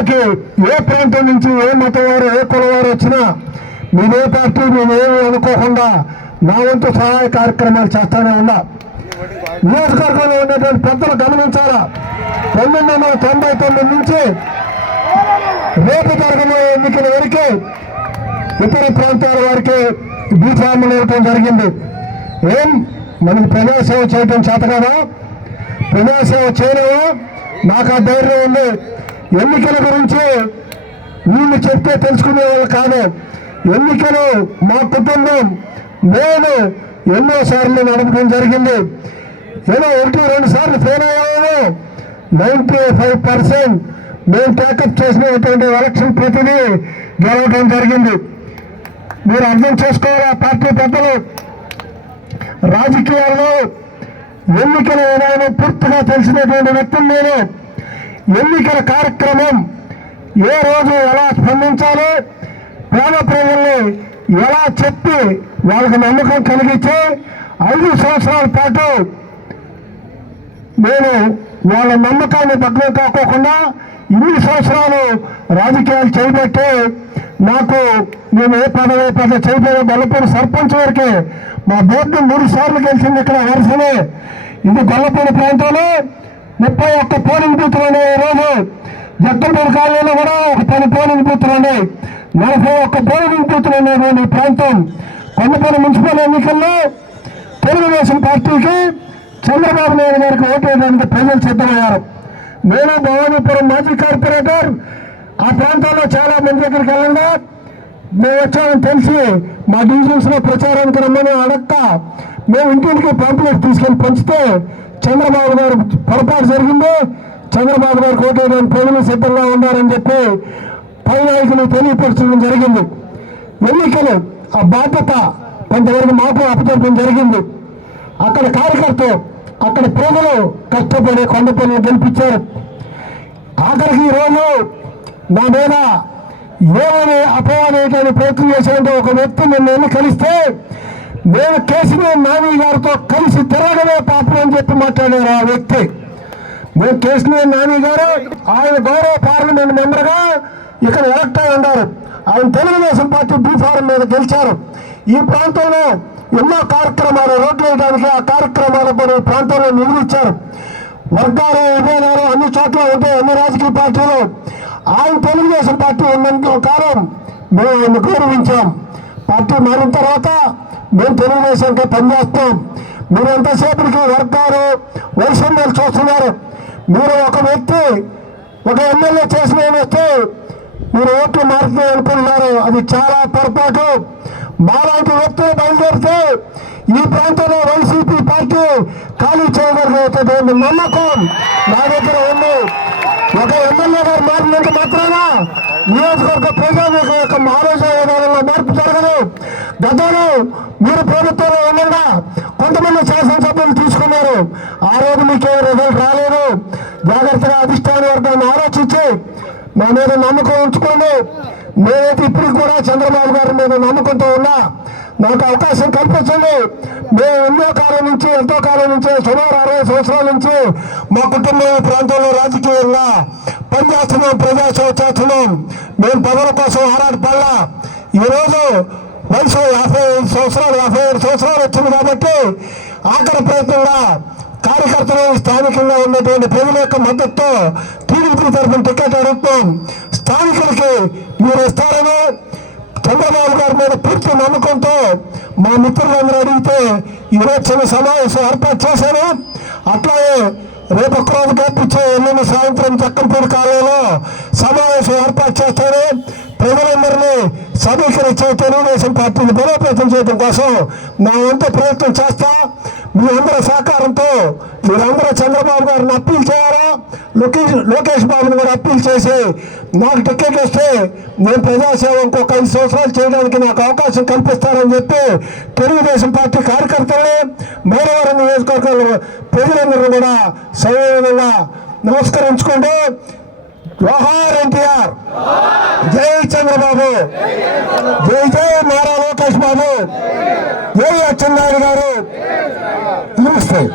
జిల్లాకి ఏ ప్రాంతం నుంచి ఏ మతవారు ఏ కులవారు వచ్చినా మేమే పార్టీ మేమేమి అనుకోకుండా నా వంతు సహాయ కార్యక్రమాలు చేస్తానే ఉన్నా. నియోజకవర్గంలో ఉండేటువంటి పెద్దలు గమనించాలా పంతొమ్మిది వందల తొంభై తొమ్మిది నుంచి రేపు జరగబోయే ఎన్నికల వరకు ఇతర ప్రాంతాల వారికి బీఫామ్లు ఇవ్వటం జరిగింది. ఏం? మనకి ప్రజాసేవ చేయటం చేత కదా? ప్రజాసేవ చేయలేము నాకు ఆ ధైర్యం ఉంది. ఎన్నికల గురించి వీళ్ళు చెప్తే తెలుసుకునే వాళ్ళు కాదు. ఎన్నికలు మా కుటుంబం నేను ఎన్నో సార్లు నడపడం జరిగింది. ఏదో ఒకటి రెండు సార్లు ఫెయిల్ అయ్యాము. నైంటీ ఫైవ్ పర్సెంట్ మేము టేకప్ చేసినటువంటి ఎలక్షన్ ప్రతిదీ గెలవడం జరిగింది. మీరు అర్థం చేసుకోవాలా పార్టీ పెద్దలు? రాజకీయాల్లో ఎన్నికలు ఏదైనా పూర్తిగా తెలిసినటువంటి వ్యక్తులు నేను. ఎన్నికల కార్యక్రమం ఏ రోజు ఎలా స్పందించాలి? పేద ప్రజల్ని ఎలా చెప్పి వాళ్ళకి నమ్మకం కలిగించి ఐదు సంవత్సరాల పాటు నేను వాళ్ళ నమ్మకాన్ని భగ్నం కాకోకుండా ఇన్ని సంవత్సరాలు రాజకీయాలు చేపట్టి నాకు నేను ఏ పదవి ఏ పదవి చేయబోయే గొల్లపూడి సర్పంచ్ వరకే మా బోర్డు మూడు సార్లు గెలిచింది ఇక్కడ వరుసనే. ఇది గొల్లపూడి ప్రాంతంలో ముప్పై ఒక్క పోలింగ్ బూత్లు ఉన్నాయి ఈరోజు రోజు జగ్గంపూడి కాలనీలో కూడా ఒక పది పోలింగ్ బూత్లు ఉన్నాయి. నలభై ఒక్క పోలింగ్ బూత్లు ఉన్నాయి ఈ ప్రాంతం. కొండపల్లి మున్సిపల్ ఎన్నికల్లో తెలుగుదేశం పార్టీకి చంద్రబాబు నాయుడు గారికి ఓటు వేయడానికి ప్రజలు సిద్ధమయ్యారు. నేను భవానీపురం మాజీ కార్పొరేటర్. ఆ ప్రాంతాల్లో చాలా మంది దగ్గరికి వెళ్ళండి. మేము వచ్చామని తెలిసి మా డివిజన్స్లో ప్రచారానికి రమ్మని అడక్క. మేము ఇంటింటికి పాంప్లెట్ తీసుకొని పంచితే చంద్రబాబు గారు పొరపాటు జరిగింది. చంద్రబాబు గారు ఓటు ప్రజలు సిద్ధంగా ఉన్నారని చెప్పి పై నాయకులు తెలియపరచడం జరిగింది. ఎన్నికలు ఆ బాధ్యత కొంతవరకు మాకు అప్పచెప్పడం జరిగింది. అక్కడ కార్యకర్తలు అక్కడ ప్రజలు కష్టపడి కొండపల్లి గెలిపించారు. ఆఖరికి ఈరోజు నా మీద ఏమని అపవాదేయటానికి ప్రయత్నం చేసేటువంటి ఒక వ్యక్తి నిన్న కలిస్తే నేను కేసీఆర్ నాని గారితో కలిసి తిరగడే పాపం అని చెప్పి మాట్లాడారు ఆ వ్యక్తి. నేను కేసీఆర్ నాని గారు ఆయన గౌరవ పార్లమెంట్ మెంబర్గా ఇక్కడ ఎలక్ట్ అయి ఉన్నారు. ఆయన తెలుగుదేశం పార్టీ బీ ఫారం మీద గెలిచారు. ఈ ప్రాంతంలో ఎన్నో కార్యక్రమాలు రోడ్లు వేయడానికి ఆ కార్యక్రమాలు మన ప్రాంతంలో నిధులు వర్గాలు విభేదాలు అన్ని చోట్ల ఉంటాయి అన్ని రాజకీయ పార్టీలు. ఆయన తెలుగుదేశం పార్టీ ఉన్నందుకు కారణం మేము ఆయన గౌరవించాం. పార్టీ మారిన తర్వాత మేము తెలుగుదేశానికి పనిచేస్తాం. మీరు ఎంతసేపటికి వర్గాలు వైషమ్యాలు చూస్తున్నారు? మీరు ఒక వ్యక్తి ఒక ఎమ్మెల్యే చేసిన వస్తే మీరు ఓట్లు మారుతున్నాయి అనుకుంటున్నారు. అది చాలా పొరపాటు. మాలాంటి వ్యక్తులు బయలుదేరితే ఈ ప్రాంతంలో వైసీపీ పార్టీ ఖాళీ చేయగలిగే నమ్మకం నా దగ్గర ఉంది. ఒక ఎమ్మెల్యే గారు మారినంత మాత్రాన నియోజకవర్గ ప్రజానీకం యొక్క ఆలోచన విధానంలో మార్పు జరగదు గతంలో మీరు ప్రభుత్వంలో ఉండగా కొంతమంది శాసనసభ్యులు తీసుకున్నారు. ఆ రోజు మీకు రిజల్ట్ రాలేదు? జాగ్రత్తగా అధిష్టాన వర్గాన్ని ఆలోచించి మా మీద నమ్మకం ఉంచుకోండి. నేనైతే ఇప్పటికి కూడా చంద్రబాబు గారి మీద నమ్మకంతో ఉన్నా. నాకు అవకాశం కల్పించండి. మేము ఎన్నో కాలం నుంచి ఎంతో కాలం నుంచి సుమారు అరవై సంవత్సరాల నుంచి మా కుటుంబం ప్రాంతంలో రాజకీయంగా పనిచేస్తున్నాం ప్రజాసేవ చేస్తున్నాం మేము పదవుల కోసం ఆరాటపడలా. ఈరోజు వయసు యాభై ఐదు సంవత్సరాలు యాభై ఏడు సంవత్సరాలు వచ్చింది కాబట్టి ఆఖరి ప్రయత్నంగా కార్యకర్తలు స్థానికంగా ఉన్నటువంటి ప్రజల యొక్క మద్దతుతో టీడీపీ తరఫున టికెట్ అడుగుతాం. స్థానికులకి మీరు ఇస్తారని చంద్రబాబు గారి మీద పూర్తి నమ్మకంతో మా మిత్రులందరూ అడిగితే ఈరోజు చిన్న సమావేశం ఏర్పాటు చేశాను. అట్లాగే రేపు ఒక్కరోజు కల్పించే ఎల్లుండి సాయంత్రం చక్కంపూడి కాలంలో సమావేశం ఏర్పాటు చేస్తాను. ప్రజలందరినీ సమీకరించే తెలుగుదేశం పార్టీని బలోపేతం చేయడం కోసం మా వంతు ప్రయత్నం చేస్తా. మీ అందరి సహకారంతో మీరందరూ చంద్రబాబు గారిని అప్పీల్ చేయాలా? లోకేష్ లోకేష్ బాబుని కూడా అప్పీల్ చేసి నాకు టికెట్ వస్తే నేను ప్రజాసేవ ఇంకొక ఐదు సంవత్సరాలు చేయడానికి నాకు అవకాశం కల్పిస్తారని చెప్పి తెలుగుదేశం పార్టీ కార్యకర్తలని మైలవరం నియోజకవర్గంలో ప్రజలందరూ కూడా సవిధంగా నమస్కరించుకుంటూ జోహార్ ఎన్టీఆర్. జై చంద్రబాబు. జై జై నారా లోకేష్ బాబు. జై అచ్చెన్నాయుడు గారు. నమస్తే.